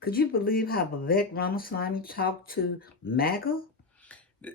Could you believe how Vivek Ramaswamy talked to MAGA?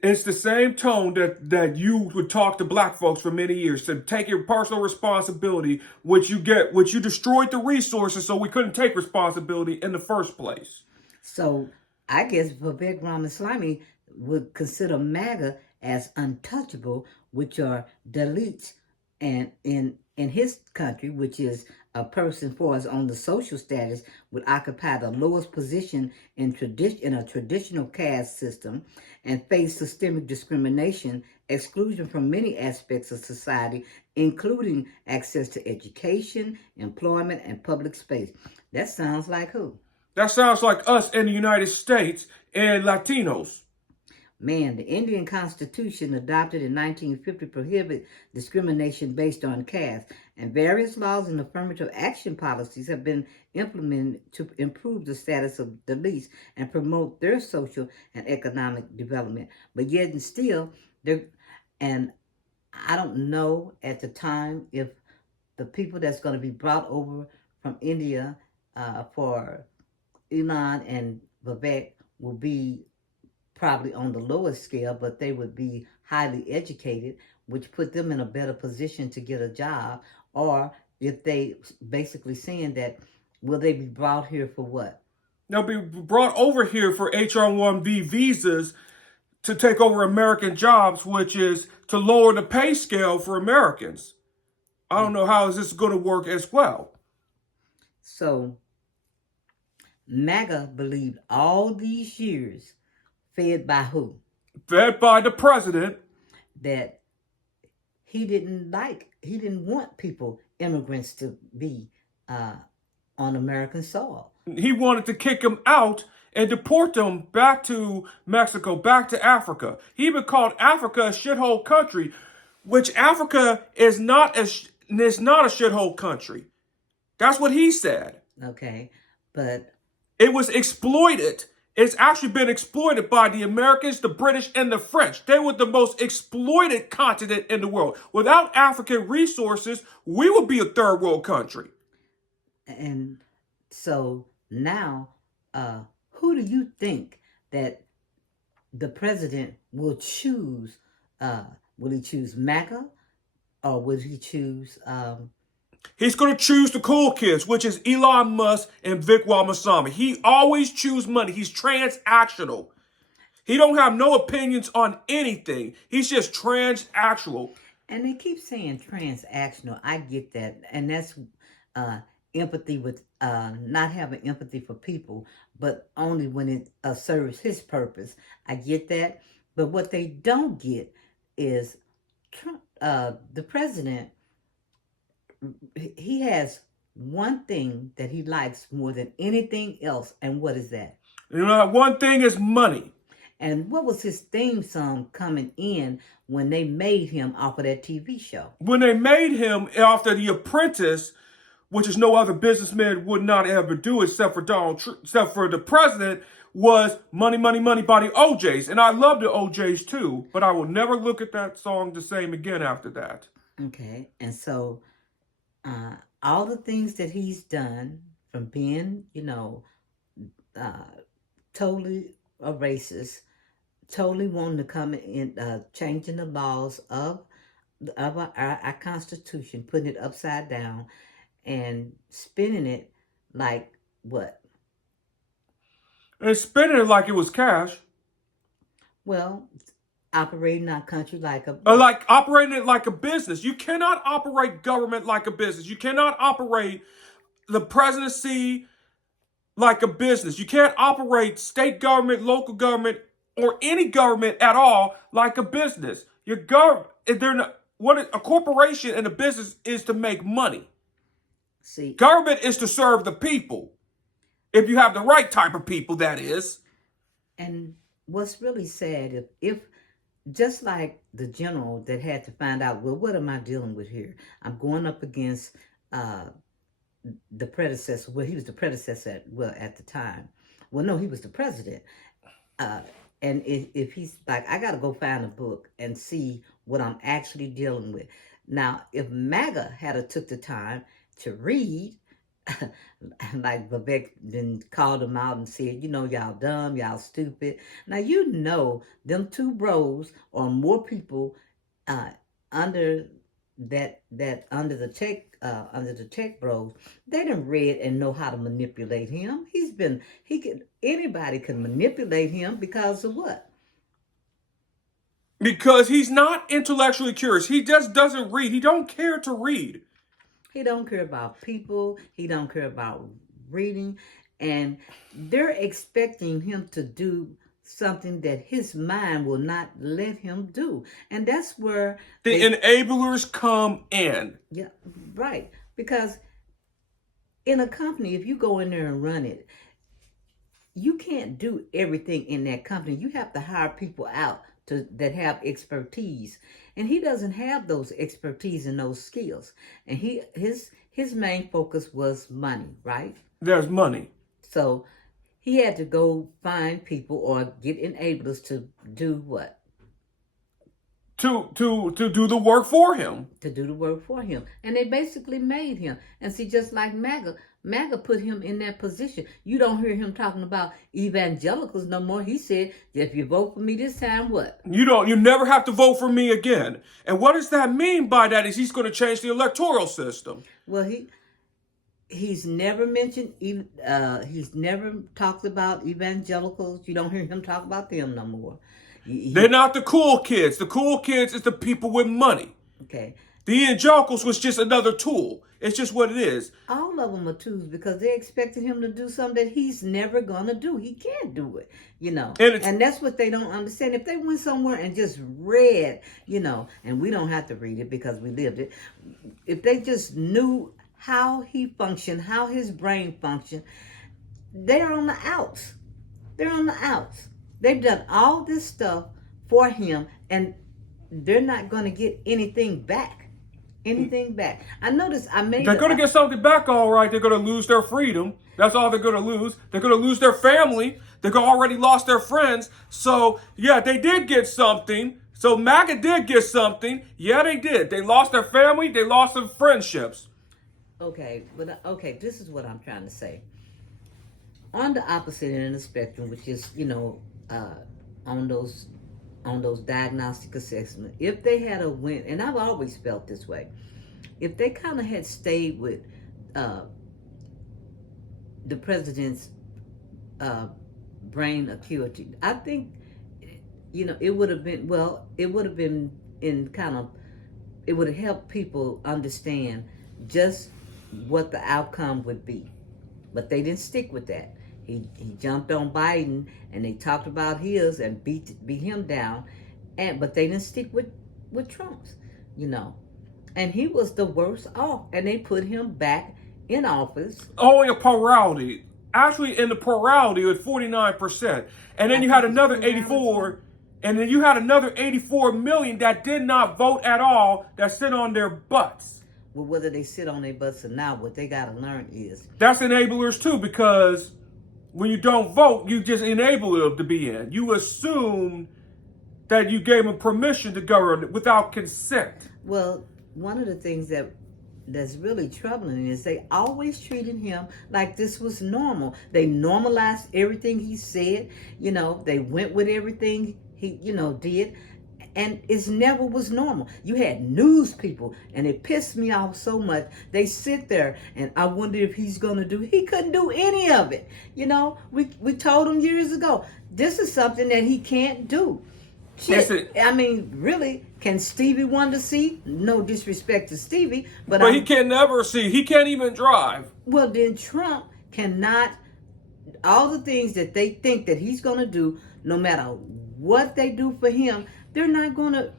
It's the same tone that you would talk to black folks for many years to take your personal responsibility, which you destroyed the resources so we couldn't take responsibility in the first place. So I guess Vivek Ramaswamy would consider MAGA as untouchable, which are deletes, and in his country, which is a person for us on the social status, would occupy the lowest position in a traditional caste system and face systemic discrimination, exclusion from many aspects of society, including access to education, employment, and public space. That sounds like who? That sounds like us in the United States and Latinos. Man, the Indian Constitution adopted in 1950 prohibit discrimination based on caste, and various laws and affirmative action policies have been implemented to improve the status of the least and promote their social and economic development. But yet and still, there, and I don't know at the time if the people that's going to be brought over from India for Elon and Vivek will be probably on the lowest scale, but they would be highly educated, which put them in a better position to get a job. Or if they basically saying that, will they be brought here for what? They'll be brought over here for H-1B visas to take over American jobs, which is to lower the pay scale for Americans. I don't know how is this going to work as well. So MAGA believed all these years, fed by who? Fed by the president. That he didn't want immigrants to be on American soil. He wanted to kick them out and deport them back to Mexico, back to Africa. He even called Africa a shithole country, which Africa is not a shithole country. That's what he said. Okay, but it was exploited. It's actually been exploited by the Americans, the British, and the French. They were the most exploited continent in the world. Without African resources, we would be a third world country. And so now, who do you think that the president will choose? Will he choose MAGA, or will he choose? He's going to choose the cool kids, which is Elon Musk and Vivek Ramaswamy. He always chooses money. He's transactional. He don't have no opinions on anything. He's just transactional. And they keep saying transactional. I get that, and that's empathy with not having empathy for people, but only when it serves his purpose. I get that, but what they don't get is Trump, the president. He has one thing that he likes more than anything else, and what is that? You know, one thing is money. And what was his theme song coming in when they made him off of that TV show? When they made him after The Apprentice, which is no other businessman would not ever do except for except for the president, was Money, Money, Money by the OJs. And I love the OJs too, but I will never look at that song the same again after that. Okay, and so all the things that he's done, from being, totally a racist, totally wanting to come in, changing the laws of our Constitution, putting it upside down, and spinning it like what? And spinning it like it was cash. Well, operating our country like operating it like a business. You cannot operate government like a business. You cannot operate the presidency like a business. You can't operate state government, local government, or any government at all like a business. Your a corporation and a business is to make money. See, government is to serve the people. If you have the right type of people, that is. And what's really sad, if just like the general that had to find out, well, what am I dealing with here? I'm going up against the predecessor. Well, he was the predecessor at the time. Well, no, he was the president. And if he's like, I got to go find a book and see what I'm actually dealing with. Now, if MAGA had took the time to read like Vivek then called them out and said, y'all dumb, y'all stupid. Now them two bros or more people uh, under that under the tech bros, they done read and know how to manipulate him. Anybody can manipulate him because of what? Because he's not intellectually curious. He just doesn't read. He don't care to read. He don't care about people. He don't care about reading. And they're expecting him to do something that his mind will not let him do. And that's where the enablers come in. Yeah, right. Because in a company, if you go in there and run it, you can't do everything in that company. You have to hire people out that have expertise, and he doesn't have those expertise and those skills. And his main focus was money, right? There's money. So he had to go find people or get enablers to do what? To do the work for him. To do the work for him. And they basically made him. And see, just like MAGA put him in that position. You don't hear him talking about evangelicals no more. He said, if you vote for me this time, what? You never have to vote for me again. And what does that mean by that? Is he's going to change the electoral system? Well, he's never mentioned, he's never talked about evangelicals. You don't hear him talk about them no more. They're not the cool kids. The cool kids is the people with money. Okay. The evangelicals was just another tool. It's just what it is. All of them are tools because they expected him to do something that he's never going to do. He can't do it, And that's what they don't understand. If they went somewhere and just read, and we don't have to read it because we lived it. If they just knew how he functioned, how his brain functioned, they're on the outs. They're on the outs. They've done all this stuff for him, and they're not going to get anything back. I noticed They're going to get something back, all right. They're going to lose their freedom. That's all they're going to lose. They're going to lose their family. They've already lost their friends. So, yeah, they did get something. So MAGA did get something. Yeah, they did. They lost their family. They lost their friendships. Okay, this is what I'm trying to say. On the opposite end of the spectrum, which is, on those diagnostic assessments, if they had a win, and I've always felt this way, if they kind of had stayed with the president's brain acuity, I think, it would have been, it would have helped people understand just what the outcome would be. But they didn't stick with that. He jumped on Biden, and they talked about his and beat him down, but they didn't stick with Trump's, and he was the worst off, and they put him back in office. Only a plurality. Actually, in the plurality, it was 49%, and then you had another 84, and then you had another 84 million that did not vote at all, that sit on their butts. Well, whether they sit on their butts or not, what they got to learn is that's enablers too, because when you don't vote, you just enable them to be in. You assume that you gave them permission to govern without consent. Well, one of the things that's really troubling is they always treated him like this was normal. They normalized everything he said. They went with everything he, did. And it never was normal. You had news people, and it pissed me off so much. They sit there, and I wonder if he's going to do. He couldn't do any of it. We told him years ago, this is something that he can't do. Shit. I mean, really, can Stevie Wonder see? No disrespect to Stevie, but he can never see. He can't even drive. Well, then Trump cannot. All the things that they think that he's going to do, no matter what they do for him, they're not going to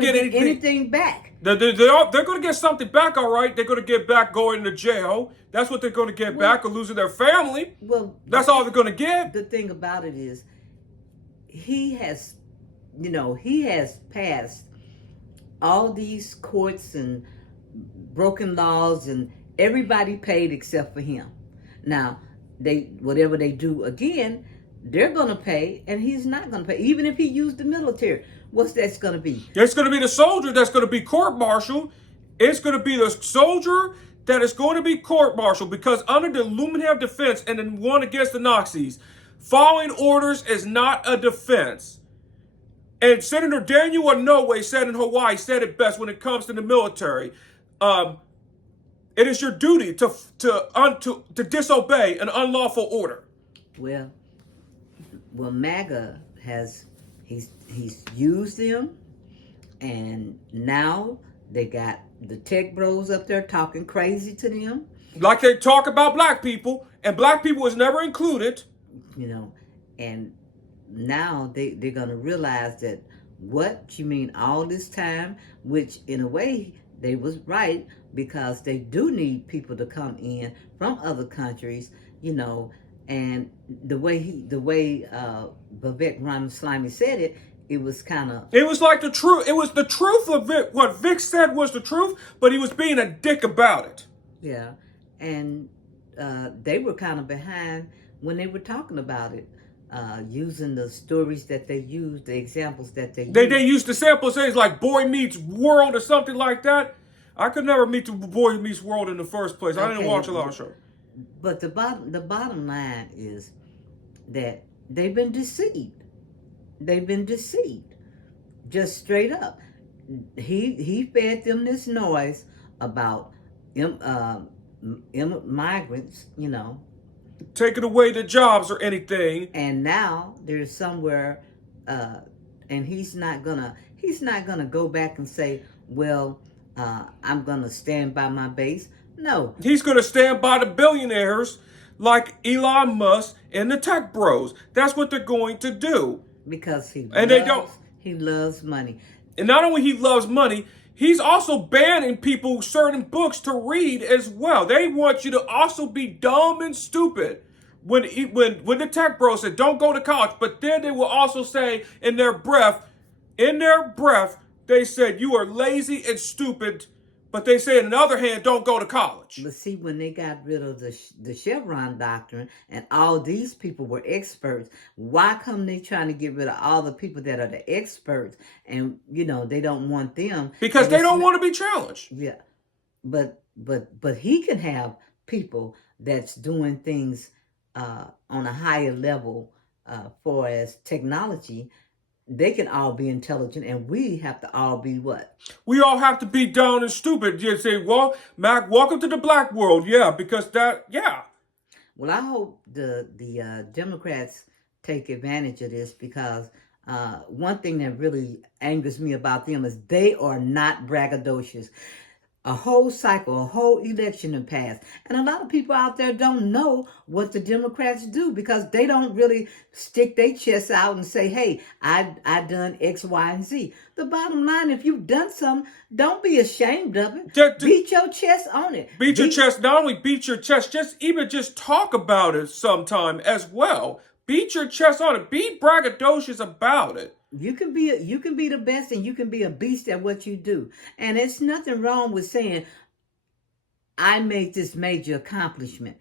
get anything back. They're going to get something back, all right. They're going to get back going to jail. That's what they're going to get back, or losing their family. Well, that's all they're going to get. The thing about it is, he has passed all these courts and broken laws, and everybody paid except for him. Now, whatever they do again, they're going to pay, and he's not going to pay. Even if he used the military, what's that's going to be? It's going to be the soldier that's going to be court-martialed. It's going to be the soldier that is going to be court-martialed because under the Illuminative defense and the one against the Nazis, following orders is not a defense. And Senator Daniel Inouye said in Hawaii, said it best when it comes to the military. It is your duty to disobey an unlawful order. Well, MAGA he's used them, and now they got the tech bros up there talking crazy to them. Like they talk about black people, and black people was never included. And now they're going to realize that what you mean all this time, which in a way they was right, because they do need people to come in from other countries, and the way Vivek Rhamisemy said it, it was kind of... It was like the truth. It was the truth of it. What Vic said was the truth, but he was being a dick about it. Yeah, and they were kind of behind when they were talking about it, using the stories that they used, the examples that they used. They used the sample things like Boy Meets World or something like that. I could never meet the Boy Meets World in the first place. I didn't watch a lot of shows. But the bottom line is that they've been deceived. They've been deceived, just straight up. He fed them this noise about migrants, taking away the jobs or anything. And now there's somewhere, and he's not gonna go back and say, well, I'm gonna stand by my base. No, he's gonna stand by the billionaires like Elon Musk and the tech bros. That's what they're going to do. Because he loves money. And not only he loves money, he's also banning people certain books to read as well. They want you to also be dumb and stupid. When the tech bros said don't go to college, but then they will also say in their breath, they said you are lazy and stupid. But they say, on the other hand, don't go to college. But see, when they got rid of the Chevron doctrine and all these people were experts, why come they trying to get rid of all the people that are the experts? And, they don't want them. Because they don't want to be challenged. Yeah. But he can have people that's doing things on a higher level for as technology. They can all be intelligent, and we have to all be what? We all have to be dumb and stupid. You say, well, Mac, welcome to the black world. Yeah, because Well, I hope the Democrats take advantage of this, because one thing that really angers me about them is they are not braggadocious. A whole cycle, a whole election has passed. And a lot of people out there don't know what the Democrats do, because they don't really stick their chests out and say, hey, I done X, Y, and Z. The bottom line, if you've done something, don't be ashamed of it. Beat your chest on it. Beat your chest. Not only beat your chest, just talk about it sometime as well. Beat your chest on it. Be braggadocious about it. You can be the best, and you can be a beast at what you do. And it's nothing wrong with saying, I made this major accomplishment,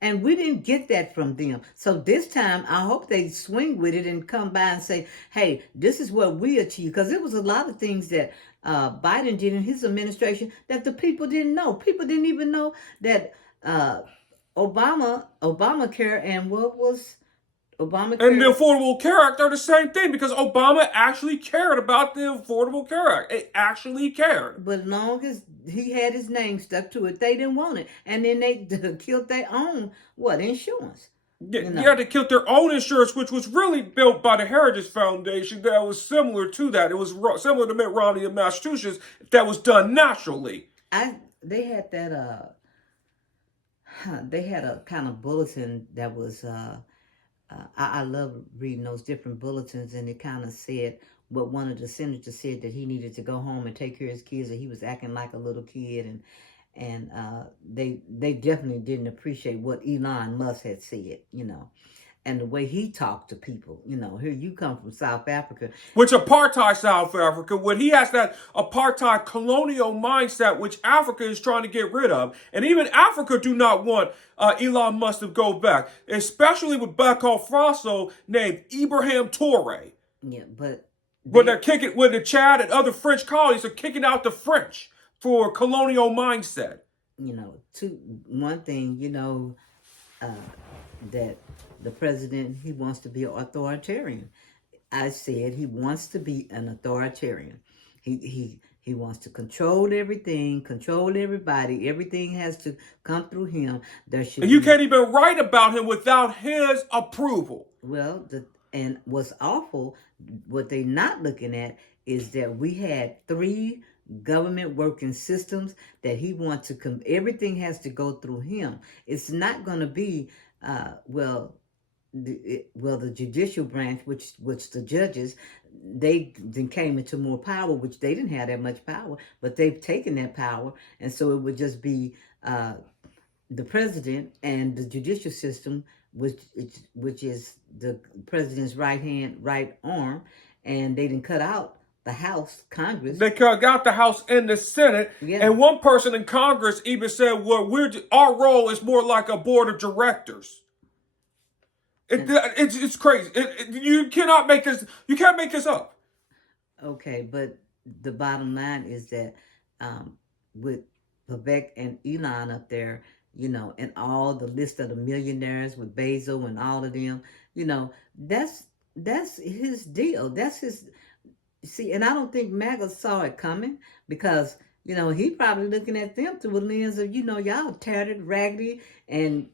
And we didn't get that from them. So this time, I hope they swing with it and come by and say, hey, this is what we achieved. Because there was a lot of things that Biden did in his administration that the people didn't know. People didn't even know that Obamacare and what was... Obamacare. And the Affordable Care Act are the same thing, because Obama actually cared about the Affordable Care Act. It actually cared. But as long as he had his name stuck to it, they didn't want it. And then they killed their own, insurance. Yeah, they killed their own insurance, which was really built by the Heritage Foundation. That was similar to that. It was similar to Mitt Romney in Massachusetts. That was done naturally. They had that, they had a kind of bulletin that was... I love reading those different bulletins, and it kind of said what one of the senators said, that he needed to go home and take care of his kids, and he was acting like a little kid, and they definitely didn't appreciate what Elon Musk had said, and the way he talked to people. Here you come from South Africa. Which apartheid South Africa, when he has that apartheid colonial mindset, which Africa is trying to get rid of. And even Africa do not want Elon Musk to go back, especially with Burkina Faso named Ibrahim Toure. Yeah, but... when the Chad and other French colonies are kicking out the French for colonial mindset. one thing, that the president, he wants to be an authoritarian. I said he wants to be an authoritarian. He wants to control everything, control everybody. Everything has to come through him. There should And you be can't even write about him without his approval. and what's awful, what they're not looking at is that we had 3 government working systems that he wants to everything has to go through him. It's not going to be the judicial branch, which the judges, they then came into more power, which they didn't have that much power, but they've taken that power, and so it would just be the president and the judicial system, which is the president's right arm, and they didn't cut out the House, Congress. They got the House and the Senate, and one person in Congress even said, "Well, our role is more like a board of directors." It's crazy. You cannot make this. You can't make this up. Okay, but the bottom line is that with Vivek and Elon up there, and all the list of the millionaires with Bezos and all of them, that's his deal. That's his. See, and I don't think MAGA saw it coming because, he probably looking at them through a lens of, y'all tattered, raggedy, and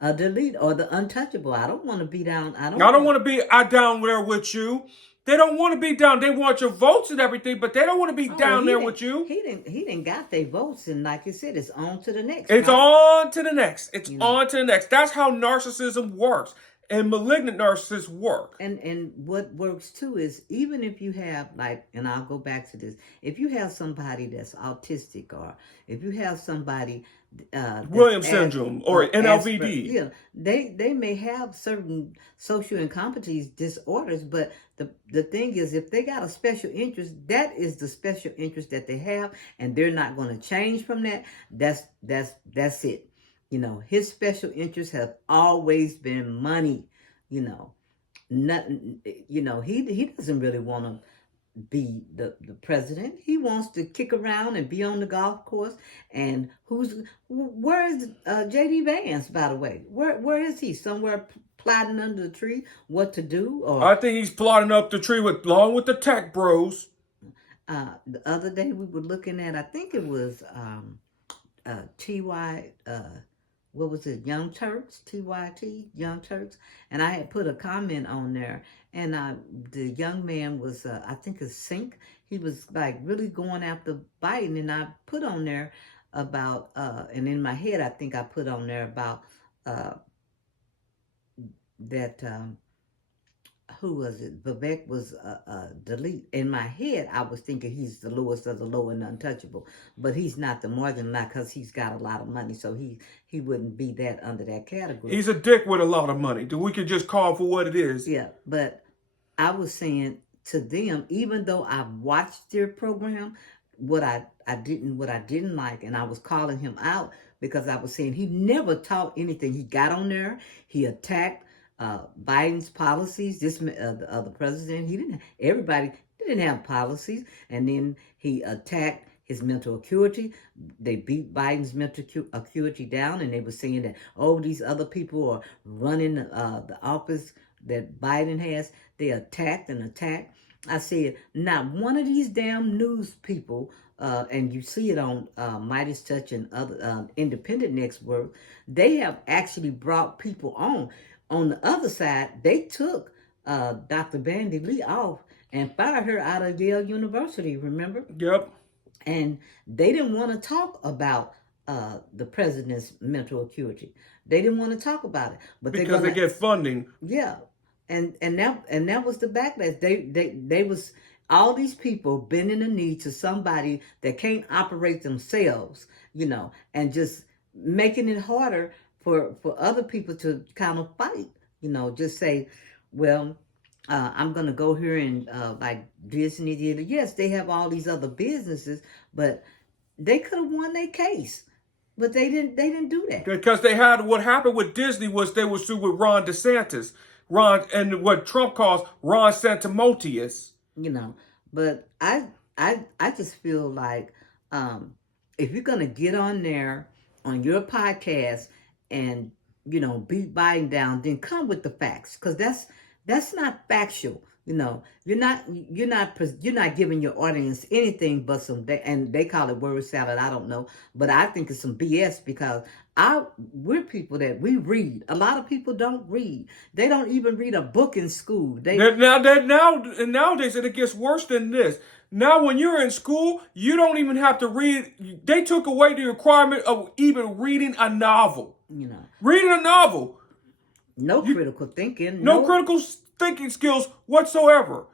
a delete or the untouchable. I don't want to be down. I don't want to be down there with you. They don't want to be down. They want your votes and everything, but they don't want to be down there with you. He didn't got their votes, and like you said, it's on to the next. It's on to the next. It's on to the next. That's how narcissism works. And malignant narcissists work. And what works too is, even if you have, and I'll go back to this, if you have somebody that's autistic, or if you have somebody Williams syndrome or NLVD, they may have certain social incompetence disorders, but the thing is, if they got a special interest, that is the special interest that they have, and they're not going to change from that. That's it. His special interests have always been money. Nothing. He doesn't really want to be the president. He wants to kick around and be on the golf course. And where is J.D. Vance, by the way? Where is he? Somewhere plotting under the tree what to do? Or I think he's plotting up the tree along with the tech bros. The other day we were looking at, I think it was T.Y. What was it? Young Turks, TYT, Young Turks. And I had put a comment on there, and the young man was, I think, a Sink. He was really going after Biden, and I put on there about, and in my head, I think I put on there about that. Who was it? Vivek was delete. In my head, I was thinking he's the lowest of the low and untouchable, but he's not the marginalized because he's got a lot of money, so he wouldn't be that under that category. He's a dick with a lot of money. We could just call him for what it is. Yeah, but I was saying to them, even though I watched their program, what I didn't like, and I was calling him out because I was saying he never taught anything. He got on there, he attacked Biden's policies, the other president. Everybody didn't have policies. And then he attacked his mental acuity. They beat Biden's mental acuity down, and they were saying that, these other people are running the office that Biden has. They attacked and attacked. I said, not one of these damn news people, and you see it on Midas Touch and other independent networks, they have actually brought people on. On the other side, they took Dr. Bandy Lee off and fired her out of Yale University, remember? Yep. And they didn't want to talk about the president's mental acuity. They didn't want to talk about it. But because they get funding. Yeah. And that was the backlash. They was all these people bending the knee to somebody that can't operate themselves, and just making it harder for other people to kind of fight, just say, well, I'm going to go here and like Disney did. Yes, they have all these other businesses, but they could have won their case. But they didn't do that. Because what happened with Disney was they were sued with Ron DeSantis. And what Trump calls Ron Santamotius. But I just feel like if you're going to get on there on your podcast and beat Biden down, then come with the facts, because that's not factual. You're not giving your audience anything but and they call it word salad. I don't know, but I think it's some BS, because we're people that we read. A lot of people don't read. They don't even read a book in school. Nowadays it gets worse than this. Now, when you're in school, you don't even have to read. They took away the requirement of even reading a novel. Reading a novel. No critical thinking. No critical thinking skills whatsoever.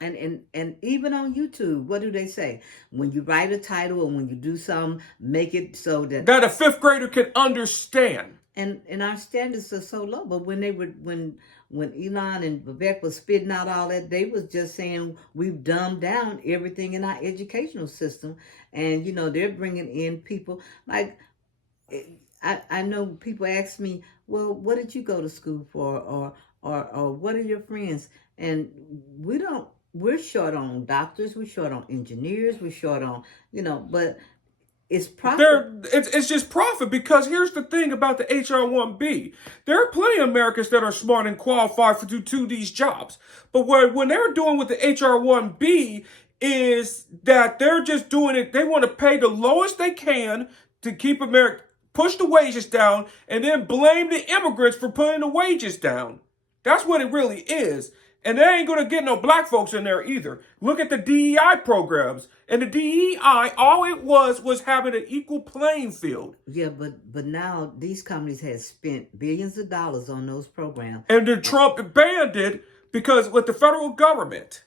And even on YouTube, what do they say? When you write a title or when you do something, make it so that a fifth grader can understand. And our standards are so low. But when Elon and Vivek was spitting out all that, they was just saying we've dumbed down everything in our educational system. And they're bringing in people like, I know people ask me, well, what did you go to school for, or what are your friends? And we're short on doctors, we're short on engineers, we're short on but it's profit. It's just profit, because here's the thing about the HR-1B. There are plenty of Americans that are smart and qualified to do these jobs. But when they're doing with the HR-1B is that they're just doing it, they want to pay the lowest they can to keep America, push the wages down, and then blame the immigrants for putting the wages down. That's what it really is. And they ain't going to get no black folks in there either. Look at the DEI programs. And the DEI, all it was having an equal playing field. Yeah, but now these companies have spent billions of dollars on those programs. And then Trump banned it because with the federal government,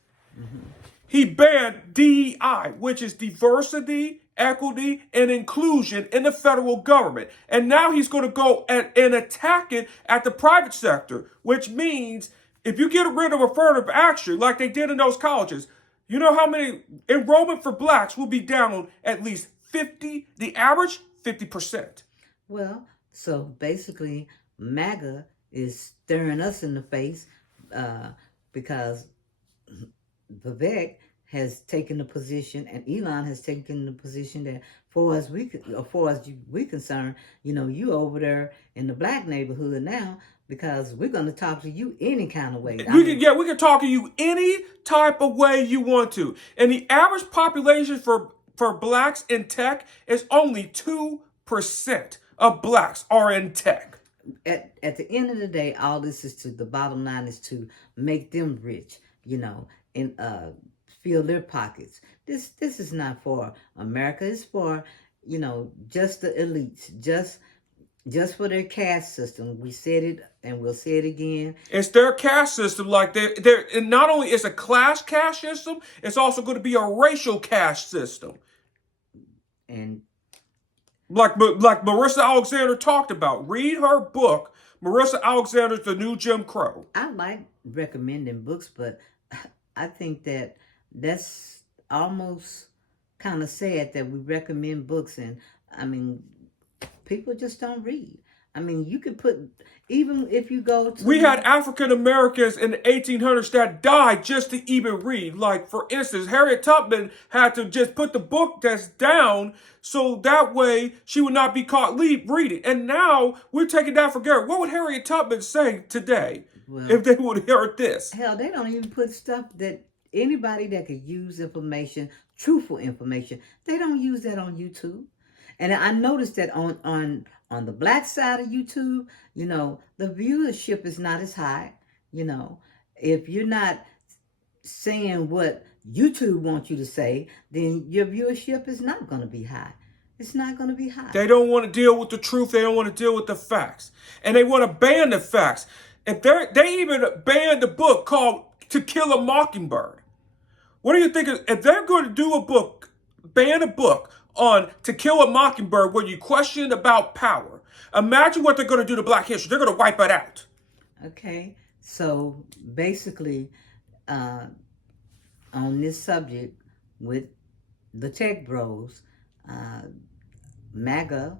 he banned DEI, which is diversity, equity, and inclusion in the federal government. And now he's going to go and attack it at the private sector, which means if you get rid of affirmative action like they did in those colleges, you know how many enrollment for blacks will be down at least 50, the average 50%. Well, so basically MAGA is staring us in the face because Vivek has taken the position, and Elon has taken the position that, as we concerned, you over there in the black neighborhood now, because we're going to talk to you any kind of way. We can talk to you any type of way you want to. And the average population for blacks in tech is only 2% of blacks are in tech. At the end of the day, all this is the bottom line is to make them rich, and fill their pockets. This is not for America. It's for, just the elites, just for their caste system. We said it and we'll say it again. It's their caste system. Like and not only is a class caste system, it's also going to be a racial caste system. And like Marissa Alexander talked about. Read her book, Marissa Alexander's The New Jim Crow. I like recommending books, but I think that's almost kind of sad that we recommend books, and people just don't read. You could put, even if you go to... We had African Americans in the 1800s that died just to even read. Like, for instance, Harriet Tubman had to just put the book that's down so that way she would not be caught reading. And now we're taking that for granted. What would Harriet Tubman say today if they would have heard this? Hell, they don't even put stuff that anybody that could use information, truthful information, they don't use that on YouTube. And I noticed that on the black side of YouTube, the viewership is not as high. If you're not saying what YouTube wants you to say, then your viewership is not going to be high. It's not going to be high. They don't want to deal with the truth. They don't want to deal with the facts. And they want to ban the facts. If they even banned the book called To Kill a Mockingbird. What do you think? If they're going to do a book, ban a book on To Kill a Mockingbird where you question about power, imagine what they're going to do to Black history. They're going to wipe it out. Okay. So basically, on this subject with the tech bros, MAGA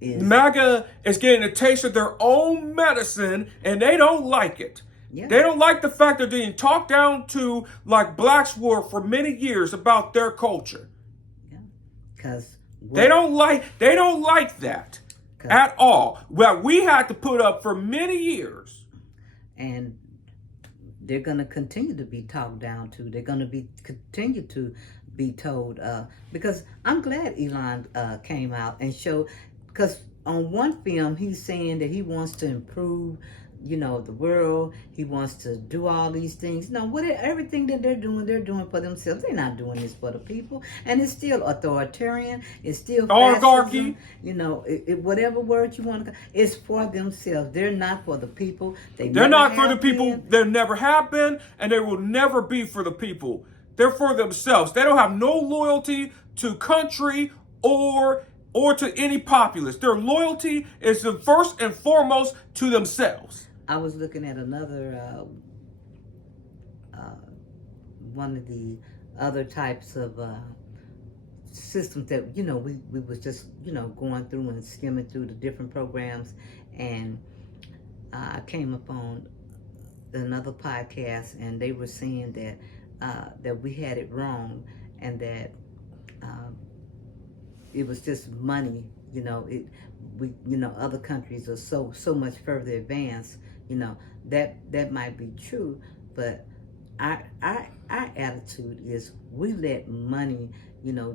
is getting a taste of their own medicine, and they don't like it. Yeah. They don't like the fact that they're being talked down to like blacks were for many years about their culture. Yeah, because They What? don't like that at all. Well, we had to put up for many years. And they're going to continue to be talked down to. They're going to be continue to be told. Because I'm glad Elon came out and showed. Because on one film, he's saying that he wants to improve, the world. He wants to do all these things. No, everything that they're doing for themselves. They're not doing this for the people. And it's still authoritarian. It's still fascism. Oligarchy. Whatever word you want to. It's for themselves. They're not for the people. They They're never not for the have people. been. They never have been, and they will never be for the people. They're for themselves. They don't have no loyalty to country or to any populace. Their loyalty is first and foremost to themselves. I was looking at another one of the other types of systems that we was just going through and skimming through the different programs, and I came upon another podcast, and they were saying that we had it wrong, and that it was just money. Other countries are so much further advanced. That might be true, but our attitude is we let money,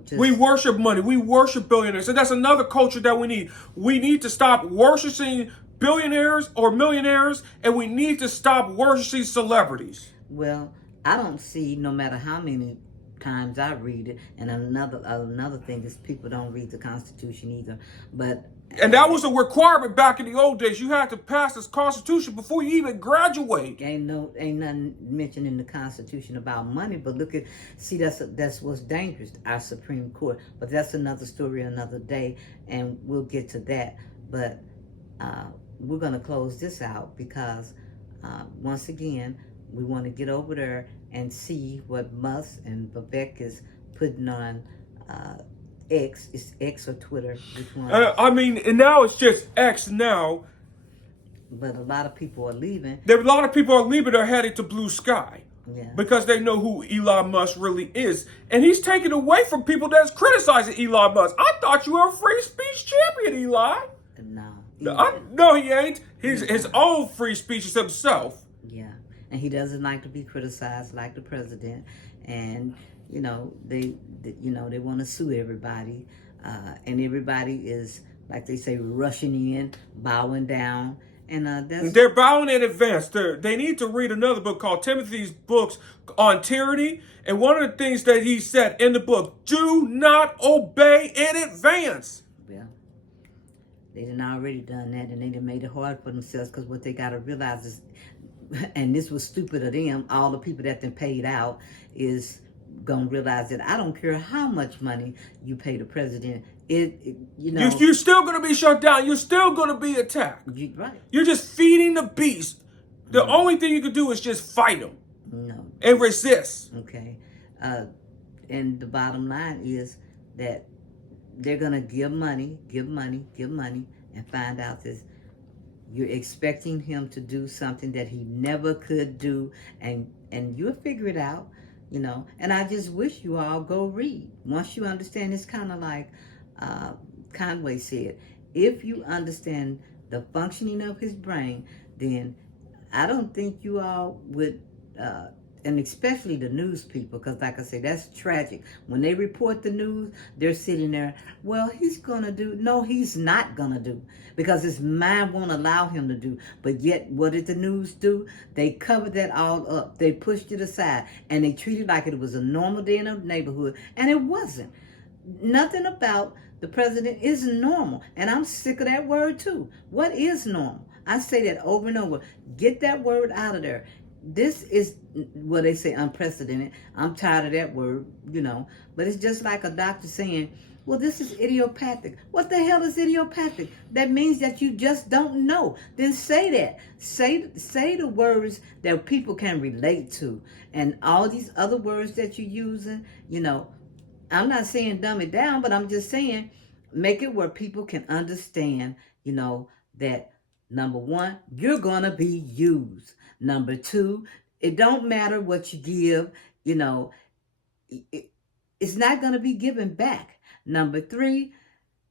just We worship money. We worship billionaires. And that's another culture that we need. We need to stop worshiping billionaires or millionaires, and we need to stop worshiping celebrities. Well, I don't see, no matter how many times I read it, and another thing is people don't read the Constitution either. But And that was a requirement back in the old days. You had to pass this Constitution before you even graduate. ain't nothing mentioned in the Constitution about money. But that's what's dangerous, our Supreme Court. But that's another story, another day, and we'll get to that. But we're gonna close this out because once again, we want to get over there and see what Musk and Vivek is putting on X. It's X or Twitter, which one? And now it's just X now. But a lot of people are leaving. A lot of people are leaving. They're headed to blue sky. Yeah. Because they know who Elon Musk really is. And he's taken away from people that's criticizing Elon Musk. I thought you were a free speech champion, Elon. No, he ain't. His own free speech is himself. Yeah. And he doesn't like to be criticized like the president. And, they want to sue everybody. And everybody is, like they say, rushing in, bowing down. And they're bowing in advance. They need to read another book called Timothy's Books on Tyranny. And one of the things that he said in the book, do not obey in advance. Well, they done already done that, and they done made it hard for themselves, because what they got to realize is, and this was stupid of them, all the people that then paid out is going to realize that I don't care how much money you pay the president. You're still going to be shut down. You're still going to be attacked. Right. You're just feeding the beast. The only thing you can do is just fight them. No. And resist. Okay. And the bottom line is that they're going to give money, and find out this. You're expecting him to do something that he never could do, and you'll figure it out, And I just wish you all go read. Once you understand, it's kind of like Conway said, if you understand the functioning of his brain, then I don't think you all would, and especially the news people, because like I say, that's tragic. When they report the news, they're sitting there, well, he's going to do. No, he's not going to do, because his mind won't allow him to do. But yet, what did the news do? They covered that all up. They pushed it aside, and they treated it like it was a normal day in the neighborhood, and it wasn't. Nothing about the president is normal, and I'm sick of that word too. What is normal? I say that over and over. Get that word out of there. This is what they say, unprecedented. I'm tired of that word, But it's just like a doctor saying, well, this is idiopathic. What the hell is idiopathic? That means that you just don't know. Then say that. Say the words that people can relate to. And all these other words that you're using, I'm not saying dumb it down, but I'm just saying make it where people can understand, that number one, you're going to be used. Number two, it don't matter what you give, it's not going to be given back. Number three,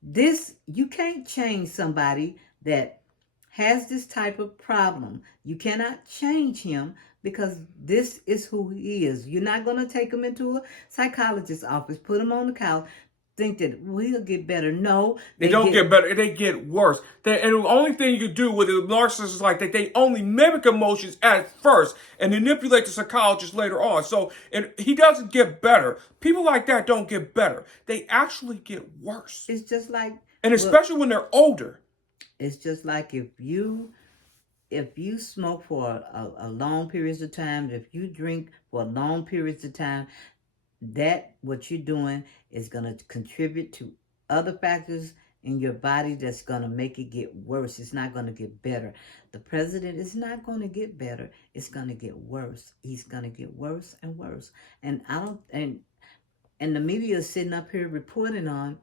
This, you can't change somebody that has this type of problem. You cannot change him because this is who he is. You're not going to take him into a psychologist's office, put him on the couch, think that we'll get better. No, They don't get better. They get worse. And the only thing you can do with a narcissist is like that. They only mimic emotions at first and manipulate the psychologist later on. So and he doesn't get better. People like that don't get better. They actually get worse. It's just like, and especially when they're older. It's just like if you smoke for a long periods of time, if you drink for long periods of time, that what you're doing is going to contribute to other factors in your body that's going to make it get worse. It's not going to get better. The president is not going to get better. It's going to get worse. He's going to get worse and worse. And the media is sitting up here reporting on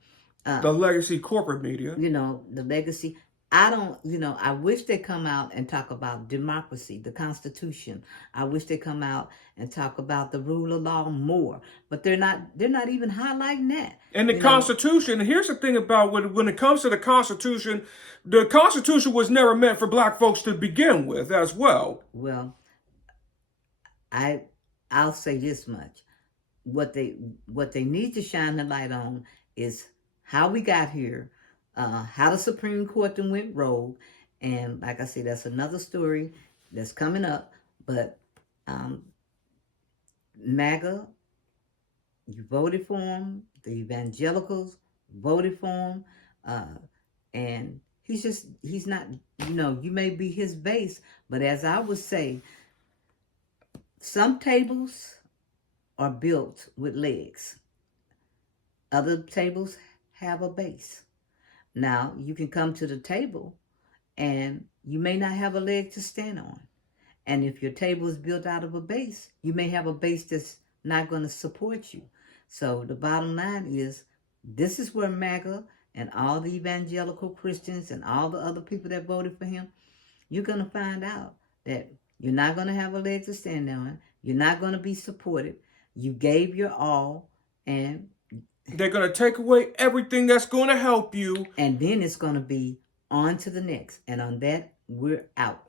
the legacy corporate media. The legacy. I wish they come out and talk about democracy, the Constitution. I wish they come out and talk about the rule of law more, but they're not even highlighting that. And the Constitution, here's the thing about when it comes to the Constitution was never meant for black folks to begin with as well. Well, I'll say this much. What they need to shine the light on is how we got here, how the Supreme Court then went rogue, and like I said, that's another story that's coming up. But MAGA, you voted for him. The evangelicals voted for him, and he's not. You may be his base, but as I would say, some tables are built with legs. Other tables have a base. Now, you can come to the table and you may not have a leg to stand on. And if your table is built out of a base, you may have a base that's not going to support you. So the bottom line is, this is where MAGA and all the evangelical Christians and all the other people that voted for him, you're going to find out that you're not going to have a leg to stand on. You're not going to be supported. You gave your all, and they're going to take away everything that's going to help you. And then it's going to be on to the next. And on that, we're out.